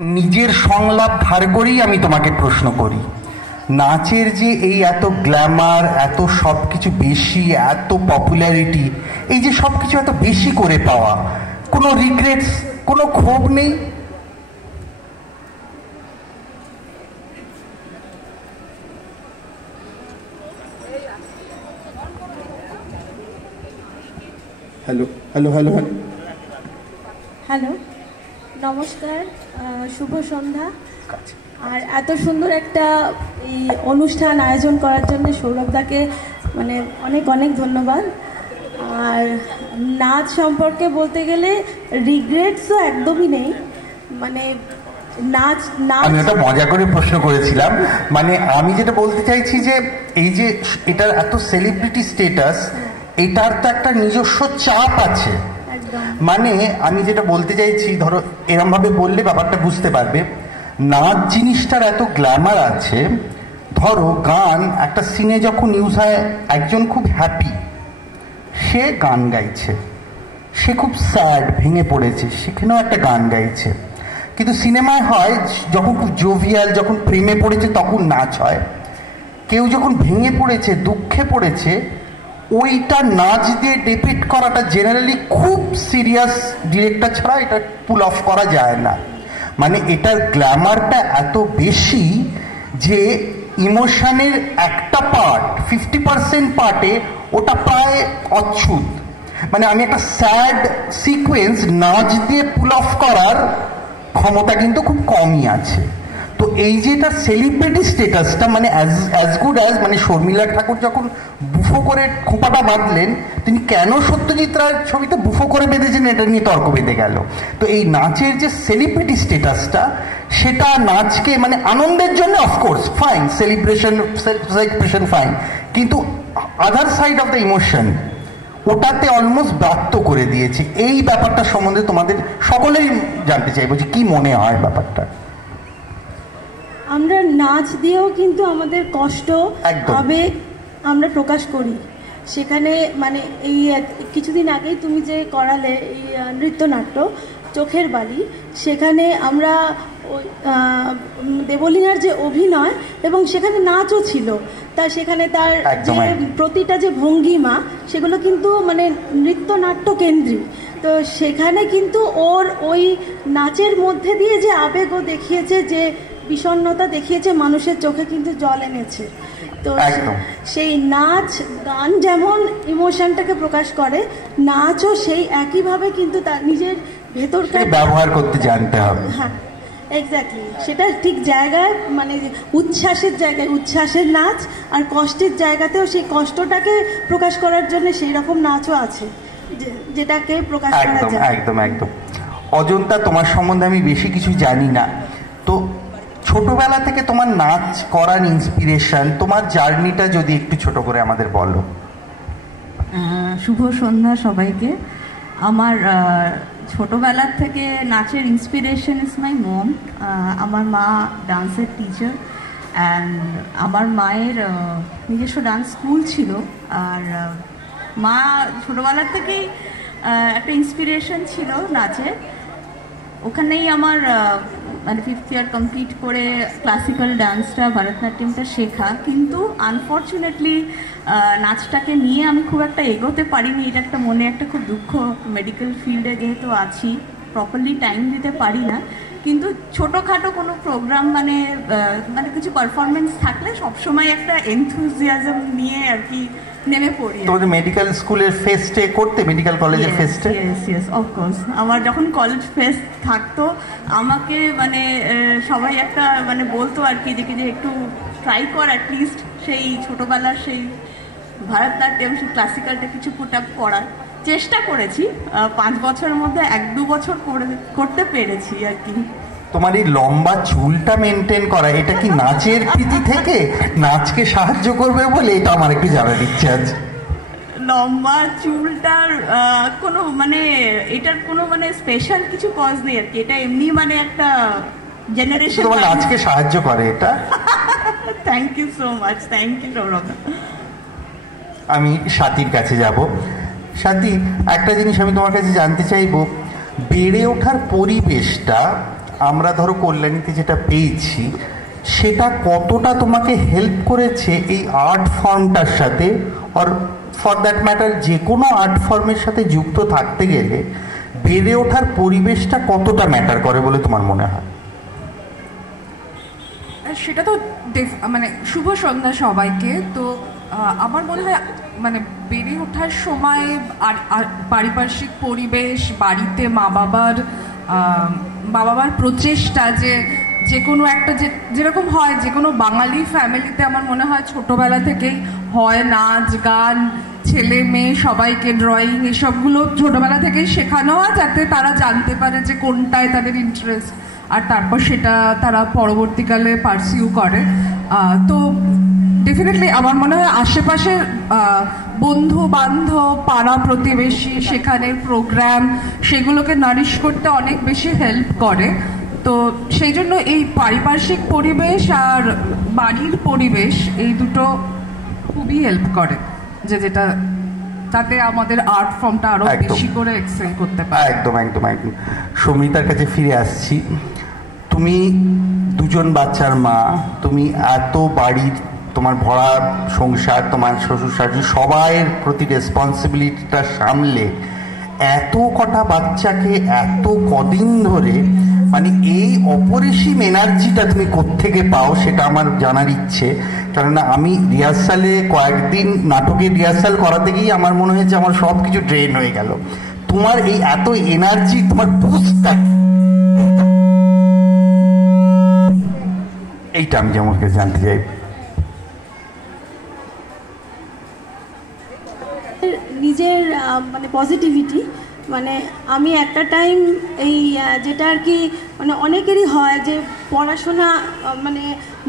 নিজের সংলাপ ধার করেই আমি তোমাকে প্রশ্ন করি, নাচের যে এই এত গ্ল্যামার, এত সব কিছু বেশি, এত পপুলারিটি, এই যে সব কিছু এত বেশি করে পাওয়া, কোনো রিগ্রেটস, কোনো ক্ষোভ নেই? Hello hello hello hello hello, নমস্কার, শুভ সন্ধ্যা। আর এত সুন্দর একটা এই অনুষ্ঠান আয়োজন করার জন্য সৌরভদাকে মানে অনেক অনেক ধন্যবাদ। আর নাচ সম্পর্কে বলতে গেলে রিগ্রেটসও একদমই নেই। মানে নাচ নাচ আমি ওটা মজা করে প্রশ্ন করেছিলাম। মানে আমি যেটা বলতে চাইছি যে এই যে এটার এত সেলিব্রিটি স্টেটাস, এটার তো একটা নিজস্ব চাপ আছে। মানে আমি যেটা বলতে চাইছি, ধরো এরমভাবে বললে ব্যাপারটা বুঝতে পারবে, নাচ জিনিসটার এত গ্ল্যামার আছে। ধরো গান, একটা সিনে যখন ইউজ হয়, একজন খুব হ্যাপি, সে গান গাইছে, সে খুব স্যাড, ভেঙে পড়েছে, সেখানেও একটা গান গাইছে। কিন্তু সিনেমায় হয় যখন খুব জোভিয়াল, যখন প্রেমে পড়েছে তখন নাচ হয়। কেউ যখন ভেঙে পড়েছে, দুঃখে পড়েছে, ওইটা নাচ দিয়ে ডিপিক্ট করাটা জেনারেলি খুব সিরিয়াস ডিরেক্টর ছাড়া এটা পুল অফ করা যায় না। মানে এটার গ্ল্যামারটা এত বেশি যে ইমোশনের একটা পার্ট, 50% পার্টে ওটা প্রায় অচ্ছুত। মানে আমি একটা স্যাড সিকোয়েন্স নাচ দিয়ে পুল অফ করার ক্ষমতা কিন্তু খুব কমই আছে। তো এই যে এটা সেলিব্রিটি স্টেটাসটা, মানে অ্যাজ গুড অ্যাজ, মানে শর্মিলা ঠাকুর যখন বুফো করে খোঁপাটা বাঁধলেন, তিনি কেন সত্যজিৎ রায়ের ছবিতে বুফো করে বেঁধেছেন এটা নিয়ে তর্ক বেঁধে গেল। তো এই নাচের যে সেলিব্রিটি স্টেটাসটা, সেটা নাচকে মানে আনন্দের জন্য অফকোর্স ফাইন, সেলিব্রেশন ফাইন, কিন্তু other side of the emotion ওটাতে অলমোস্ট ব্যক্ত করে দিয়েছে। এই ব্যাপারটা সম্বন্ধে তোমাদের সকলেই জানতে চাইবো যে কি মনে হয় ব্যাপারটা। আমরা নাচ দিয়েও কিন্তু আমাদের কষ্ট, আবেগ আমরা প্রকাশ করি সেখানে। মানে এই কিছুদিন আগেই তুমি যে করালে এই নৃত্যনাট্য চোখের বালি, সেখানে আমরা দেবলীনার যে অভিনয় এবং সেখানে নাচও ছিল, তা সেখানে তার যে প্রতিটা যে ভঙ্গিমা, সেগুলো কিন্তু মানে নৃত্যনাট্য কেন্দ্রিক। তো সেখানে কিন্তু ওর ওই নাচের মধ্যে দিয়ে যে আবেগও দেখিয়েছে, যে বিষণ্ণতা দেখিয়েছে, মানুষের চোখে কিন্তু জল এনেছে। তো সেই নাচ, গান যেমন ইমোশনটাকে প্রকাশ করে, নাচও সেই একইভাবে কিন্তু তার নিজের ভেতরকার ব্যবহার করতে জানতে হবে। হ্যাঁ, এক্স্যাক্টলি, সেটা ঠিক জায়গায়, মানে উচ্ছ্বাসের জায়গায় উচ্ছ্বাসের নাচ, আর কষ্টের জায়গাতেও সেই কষ্টটাকে প্রকাশ করার জন্য সেই রকম নাচও আছে যেটাকে প্রকাশ করা যায়। একদম একদম। অজন্তা, তোমার সম্বন্ধে আমি বেশি কিছু জানি না, তো ছোটবেলা থেকে তোমার নাচ করার ইন্সপিরেশন, তোমার জার্নিটা যদি একটু ছোট করে আমাদের বলো। শুভ সন্ধ্যা সবাইকে। আমার ছোটোবেলার থেকে নাচের ইন্সপিরেশন ইজ মাই মম। আমার মা ডান্সের টিচার, অ্যান্ড আমার মায়ের নিজস্ব ডান্স স্কুল ছিল। আর মা ছোটোবেলার থেকেই একটা ইন্সপিরেশন ছিল নাচের। ওখানেই আমার মানে 5th ইয়ার কমপ্লিট করে ক্লাসিক্যাল ডান্সটা, ভরতনাট্যমটা শেখা। কিন্তু আনফর্চুনেটলি নাচটাকে নিয়ে আমি খুব একটা এগোতে পারিনি। এটা একটা মনে একটা খুব দুঃখ। মেডিকেল ফিল্ডে যেহেতু আছি, প্রপারলি টাইম দিতে পারি না। কিন্তু ছোটোখাটো কোনো প্রোগ্রাম মানে মানে কিছু পারফরমেন্স থাকলে সবসময় একটা এনথুজিয়াজম নিয়ে আর কি নেমে পড়ি। তোমাদের মেডিকেল স্কুলের ফেস্টে করতে, মেডিকেল কলেজের ফেস্টে? Yes, of course. আমার যখন কলেজ ফেস্ট থাকতো, আমাকে মানে সবাই একটা মানে বলতো আর কি, যে একটু ট্রাই কর অ্যাটলিস্ট সেই ছোটোবেলার সেই ভারতনাট্যম, সেই ক্লাসিক্যালটা কিছু পুট আপ করার চেষ্টা করেছি। 5 বছরের মধ্যে 1-2 বছর করতে পেরেছি আর কি। তোমার এই লম্বা চুলটা মেনটেন করা, এটা কি নাচের প্রীতি থেকে, নাচকে সাহায্য করবে বলে? এটা আমার একটু জানার ইচ্ছে আছে। লম্বা চুলটার কোনো মানে এটার কোনো মানে স্পেশাল কিছু কজ নেই আর কি। এটা এমনি মানে একটা জেনারেশন। তোমার নাচকে সাহায্য করে এটা। Thank you so much, thank you Saurav. আমি স্বাতীর কাছে যাব। স্বাতী, একটা জিনিস আমি তোমার কাছে জানতে চাইবো, বেড়ে ওঠার পরিবেশটা আমরা ধরো কল্যাণীতে যেটা পেয়েছি সেটা কতটা তোমাকে হেল্প করেছে এই আর্ট ফর্মটার সাথে, আর ফর দ্যাট ম্যাটার যে কোনো আর্ট ফর্মের সাথে যুক্ত থাকতে গেলে বেড়ে ওঠার পরিবেশটা কতটা ম্যাটার করে বলে তোমার মনে হয়? সেটা তো মানে শুভ সন্ধ্যা সবাইকে। তো আমার মনে হয় মানে বেড়ে ওঠার সময় আর পারিপার্শ্বিক পরিবেশ, বাড়িতে মা বাবার প্রচেষ্টা, যে কোনো একটা যেরকম হয় যে কোনো বাঙালি ফ্যামিলিতে আমার মনে হয় ছোটোবেলা থেকেই হয় নাচ গান, ছেলে মেয়ে সবাইকে ড্রয়িং, এসবগুলো ছোটোবেলা থেকেই শেখানো হয় যাতে তারা জানতে পারে যে কোনটায় তাদের ইন্টারেস্ট, আর তারপর সেটা তারা পরবর্তীকালে পারসিউ করে। তো ডেফিনেটলি আমার মনে হয় আশেপাশের বন্ধু বান্ধব, পাড়া প্রতিবেশী, সেখানের প্রোগ্রাম, সেগুলোকে নারিশ করতে অনেক বেশি হেল্প করে। তো সেই জন্য এই পারিপার্শ্বিক পরিবেশ আর বাড়ির পরিবেশ এই দুটো খুবই হেল্প করে, যেটা তাতে আমাদের আর্ট ফর্মটা আরো বেশি করে এক্সেল করতে পারে। একদম একদম একদম। সৌমিতার কাছে ফিরে আসছি। তুমি দুজন বাচ্চার মা, তুমি এত বাড়ির তোমার ভরা সংসার, তোমার শ্বশুর শাশুড়ি সবাইয়ের প্রতি রেসপন্সিবিলিটিটা সামলে এত কটা বাচ্চাকে এত কদিন ধরে মানে এই অপরিসীম এনার্জিটা তুমি কোত্থেকে পাও সেটা আমার জানার ইচ্ছে। কেননা আমি রিহার্সালে কয়েকদিন নাটকের রিহার্সাল করাতে গিয়ে আমার মনে হয়েছে আমার সব কিছু ড্রেন হয়ে গেল। তোমার এই এত এনার্জি, তোমার বুস্টটা, এইটা আমি যেমন জানতে চাই। নিজের মানে পজিটিভিটি, মানে আমি একটা টাইম এই যেটা আর কি মানে অনেকেরই হয় যে পড়াশোনা মানে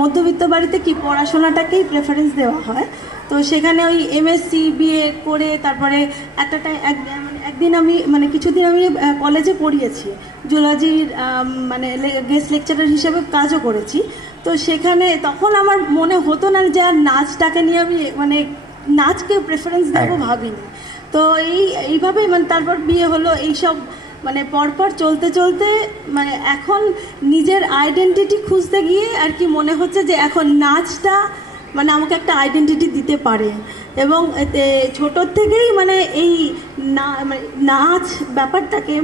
মধ্যবিত্ত বাড়িতে কি পড়াশোনাটাকেই প্রেফারেন্স দেওয়া হয়। তো সেখানে ওই এমএসসি বিএ করে তারপরে একটা টাইম একদিন আমি মানে কিছুদিন আমি কলেজে পড়িয়েছি, জুলজির মানে গেস্ট লেকচারার হিসেবে কাজও করেছি। তো সেখানে তখন আমার মনে হতো না যে আর নাচটাকে নিয়ে আমি মানে নাচকে প্রেফারেন্স দেবো ভাবিনি। তো এইভাবেই মানে তারপর বিয়ে হলো, এইসব মানে পরপর চলতে চলতে মানে এখন নিজের আইডেন্টিটি খুঁজতে গিয়ে আর কি মনে হচ্ছে যে এখন নাচটা মানে আমাকে একটা আইডেন্টিটি দিতে পারে। এবং এতে ছোটোর থেকেই মানে এই নাচ ব্যাপারটাকে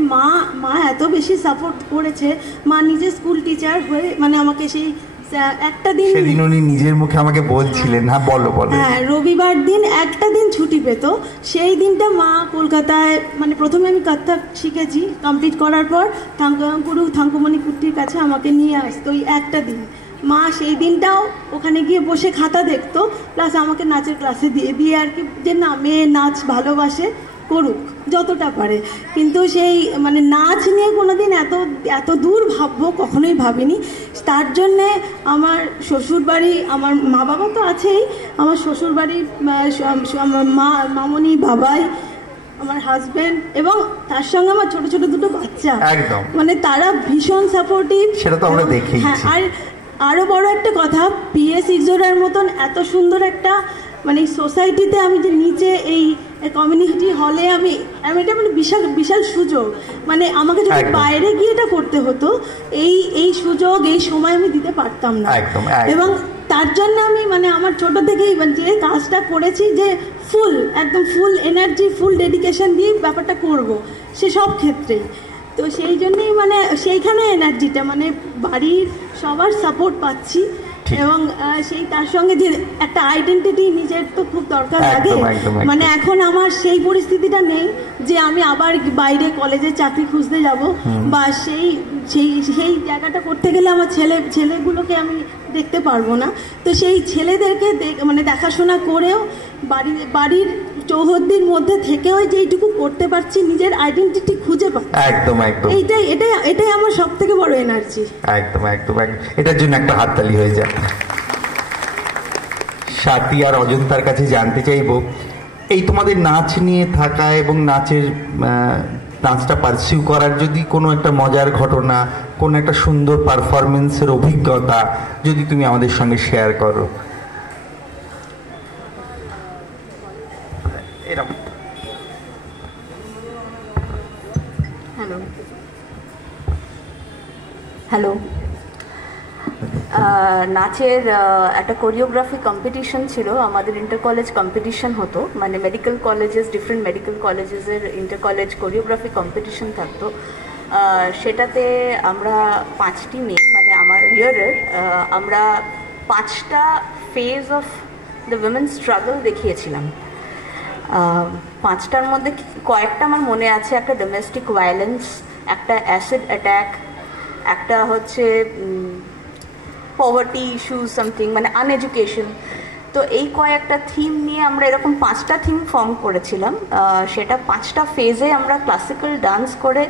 মা এত বেশি সাপোর্ট করেছে। মা নিজে স্কুল টিচার হয়ে মানে আমাকে সেই একটা দিন, সেদিন উনি নিজের মুখে আমাকে বলছিলেন। হ্যাঁ বলো। হ্যাঁ, রবিবার দিন একটা দিন ছুটি পেত, সেই দিনটা মা কলকাতায় মানে প্রথমে আমি কত্থক শিখেছি, কমপ্লিট করার পর গুরু থাঙ্কুমণি কুট্টির কাছে আমাকে নিয়ে আসতো ওই একটা দিন। মা সেই দিনটাও ওখানে গিয়ে বসে খাতা দেখতো, প্লাস আমাকে নাচের ক্লাসে দিয়ে আর কি যে না মেয়ে নাচ ভালোবাসে, করুক যতটা পারে। কিন্তু সেই মানে নাচ নিয়ে কোনোদিন এত দূর ভাববো কখনোই ভাবিনি। তার জন্যে আমার শ্বশুরবাড়ি, আমার মা বাবা তো আছেই, আমার শ্বশুরবাড়ি, আমার মামনি, বাবাই, আমার হাজব্যান্ড এবং তার সঙ্গে আমার ছোট ছোট দুটো বাচ্চা, মানে তারা ভীষণ সাপোর্টিভ। সেটা তো আমরা দেখি। হ্যাঁ, আর আরও বড় একটা কথা, পিএস ইগজোরার মতন এত সুন্দর একটা মানে সোসাইটিতে আমি যে নিচে এই কমিউনিটি হলে আমি এটা মানে বিশাল সুযোগ, মানে আমাকে যদি বাইরে গিয়ে এটা করতে হতো এই সুযোগ এই সময় আমি দিতে পারতাম না। এবং তার জন্য আমি মানে আমার ছোট থেকেই যে কাজটা করেছি যে একদম ফুল এনার্জি, ফুল ডেডিকেশন দিয়ে ব্যাপারটা করব সে সব ক্ষেত্রেই। তো সেই জন্যই মানে সেইখানে এনার্জিটা মানে বাড়ির সবার সাপোর্ট পাচ্ছি। এবং সেই তার সঙ্গে যে একটা আইডেন্টিটি নিজের তো খুব দরকার লাগে। মানে এখন আমার সেই পরিস্থিতিটা নেই যে আমি আবার বাইরে কলেজে চাকরি খুঁজতে যাব, বা সেই জায়গাটা করতে গেলে আমার ছেলেগুলোকে আমি দেখতে পারবো না। তো সেই ছেলেদেরকে মানে দেখাশোনা করেও বাড়ির চৌহদ্দির মধ্যে থেকেও যেইটুকু করতে পারছি, নিজের আইডেন্টিটি খুঁজে পাচ্ছি। একদম একদম, এটাই আমার সব থেকে বড় এনার্জি। একদম একদম একদম, এটার জন্য একটা হাততালি হয়ে যায়। স্বাতী আর অজন্তার কাছে জানতে চাইবো, এই তোমাদের নাচ নিয়ে থাকা এবং নাচটা পারসিউ করার যদি কোনো একটা মজার ঘটনা, কোনো একটা সুন্দর পারফরমেন্সের অভিজ্ঞতা যদি তুমি আমাদের সঙ্গে শেয়ার করো। হ্যালো হ্যালো, নাচের একটা কোরিওগ্রাফি কম্পিটিশন ছিল আমাদের, ইন্টার কলেজ কম্পিটিশন হতো, মানে মেডিকেল কলেজেস, ডিফারেন্ট মেডিকেল কলেজেসের ইন্টার কলেজ কোরিওগ্রাফি কম্পিটিশন থাকতো। সেটাতে আমরা 5টি মেয়ে, মানে আমার ইয়ারের, আমরা 5টা phase of the women struggle দেখিয়েছিলাম। 5টার মধ্যে কয়েকটা আমার মনে আছে, একটা ডোমেস্টিক ভায়োলেন্স, একটা অ্যাসিড অ্যাট্যাক, একটা হচ্ছে পভার্টি ইস্যুস সামথিং, মানে আনএডুকেশন। তো এই কয়েকটা থিম নিয়ে আমরা এরকম 5টা থিম ফর্ম করেছিলাম। সেটা 5টা ফেজে আমরা ক্লাসিক্যাল ডান্স করে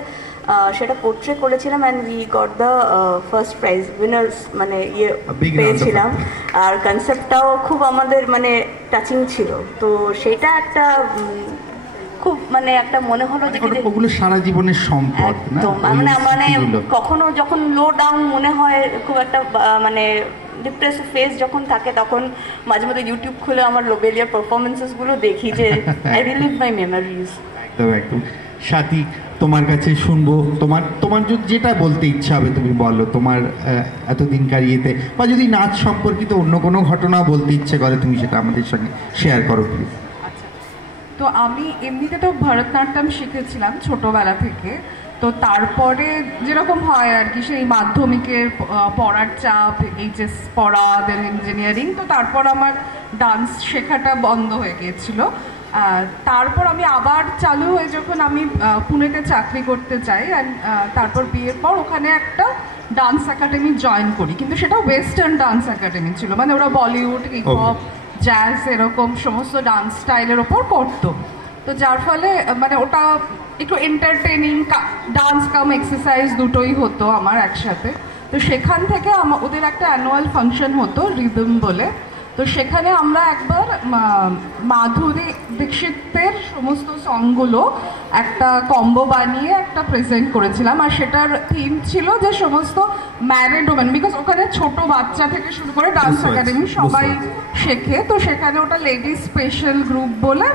সেটা পোর্ট্রে করেছিলাম, and we got the first prize, winners মানে পেয়েছিলাম। আর কনসেপ্টটাও খুব আমাদের মানে টাচিং ছিল। তো সেটা একটা খুব মানে একটা মনে হলো যে ওগুলো সারা জীবনের সম্পদ, মানে কখনো যখন লো ডাউন মনে হয়, খুব একটা মানে ডিপ্রেসিভ ফেজ যখন থাকে, তখন মাঝে মধ্যে ইউটিউব খুলে আমার লোবেলিয়ার পারফরমেন্সেসগুলো দেখি, যে আই রিলিভ মাই মেমোরিজ। একদম একদম। স্বাতী, তোমার কাছে শুনবো, তোমার যেটা বলতে ইচ্ছা হবে তুমি বলো, তোমার এতদিনকার ইয়েতে, বা যদি নাচ সম্পর্কিত অন্য কোনো ঘটনা বলতে ইচ্ছে করে তুমি সেটা আমাদের সঙ্গে শেয়ার করো প্লিজ। তো আমি এমনিতে তো ভরতনাট্যম শিখেছিলাম ছোটবেলা থেকে। তো তারপরে যেরকম হয় আর কি, সেই মাধ্যমিকের পড়ার চাপ, এইচএস পড়া, দেন ইঞ্জিনিয়ারিং, তো তারপর আমার ডান্স শেখাটা বন্ধ হয়ে গিয়েছিল। তারপর আমি আবার চালু হয়ে যখন আমি পুনেতে চাকরি করতে চাই, অ্যান্ড তারপর বিয়ের পর ওখানে একটা ডান্স একাডেমি জয়েন করি, কিন্তু সেটা ওয়েস্টার্ন ডান্স একাডেমি ছিল, মানে ওরা বলিউড, হিপ হপ, জ্যাজ এরকম সমস্ত ডান্স স্টাইলের ওপর করতো। তো যার ফলে মানে ওটা একটু এন্টারটেনিং, ডান্স কাম এক্সারসাইজ দুটোই হতো আমার একসাথে। তো সেখান থেকে ওদের একটা অ্যানুয়াল ফাংশন হতো রিদম বলে। তো সেখানে আমরা একবার মাধুরী দীক্ষিতের সমস্ত সংগুলো একটা কম্বো বানিয়ে একটা প্রেজেন্ট করেছিলাম। আর সেটার থিম ছিল যে সমস্ত ম্যারিড ওমেন, বিকজ ওখানে ছোট বাচ্চা থেকে শুরু করে ডান্স একাডেমি সবাই শেখে। তো সেখানে ওটা লেডিস স্পেশাল গ্রুপ বলে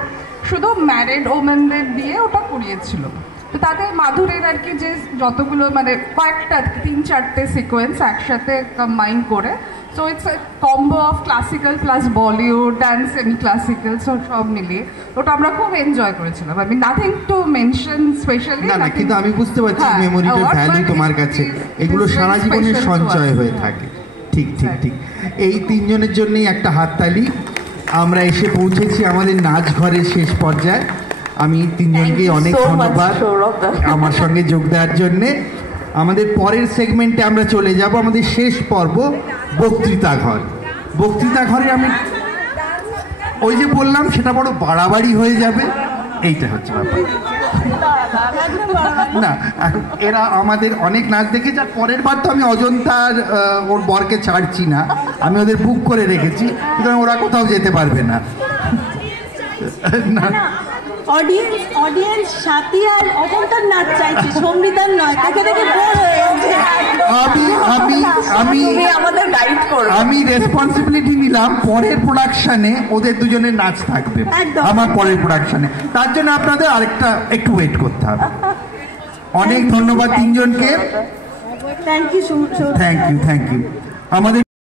শুধু ম্যারিড ওমেনদের দিয়ে ওটা করিয়েছিল। তো তাতে মাধুরীর আর কি যে যতগুলো মানে কয়েকটা 3-4টে সিকোয়েন্স একসাথে কম্বাইন করে, so it's a combo of classical plus Bollywood and semi classical, সব মিলিয়ে ওটা আমরা খুব এনজয় করেছিলাম। আমি নাথিং টু মেনশন স্পেশালি, না কিন্তু আমি বুঝতে পারছি মেমোরিটার ভ্যালু তোমার কাছে, এগুলো সারা জীবনের সঞ্চয় হয়ে থাকে। ঠিক ঠিক ঠিক। এই 3জনের জন্যই একটা হাততালি। আমরা এসে পৌঁছেছি আমাদের নাচ ঘরের শেষ পর্যায়ে। আমি 3জনকে অনেক ধন্যবাদ আমার সঙ্গে যোগ দেওয়ার জন্যে। আমাদের পরের সেগমেন্টে আমরা চলে যাব, আমাদের শেষ পর্ব বক্তৃতা ঘর। বক্তৃতা ঘরে আমি ওই যে বললাম সেটা বড় বাড়াবাড়ি হয়ে যাবে, এইটা হচ্ছে ব্যাপার। না এরা আমাদের অনেক নাচ দেখেছে, আর পরের বার তো আমি অজন্তার ওর বরকে ছাড়ছি না, আমি ওদের বুক করে রেখেছি, সুতরাং ওরা কোথাও যেতে পারবে না। অডিয়েন্স স্বাতী আর অজন্তার নাচ চাইছে, সম্বিধান নয়, দেখে দেখে বোর হয়ে গেছে। আমি রেসপন্সিবিলিটি নিলাম, পরের প্রোডাকশনে ওদের দুজনের নাচ থাকবে, আমার পরের প্রোডাকশনে। তার জন্য আপনাদের আরেকটা একটু ওয়েট করতে হবে। অনেক ধন্যবাদ 3জনকে। Thank you. আমাদের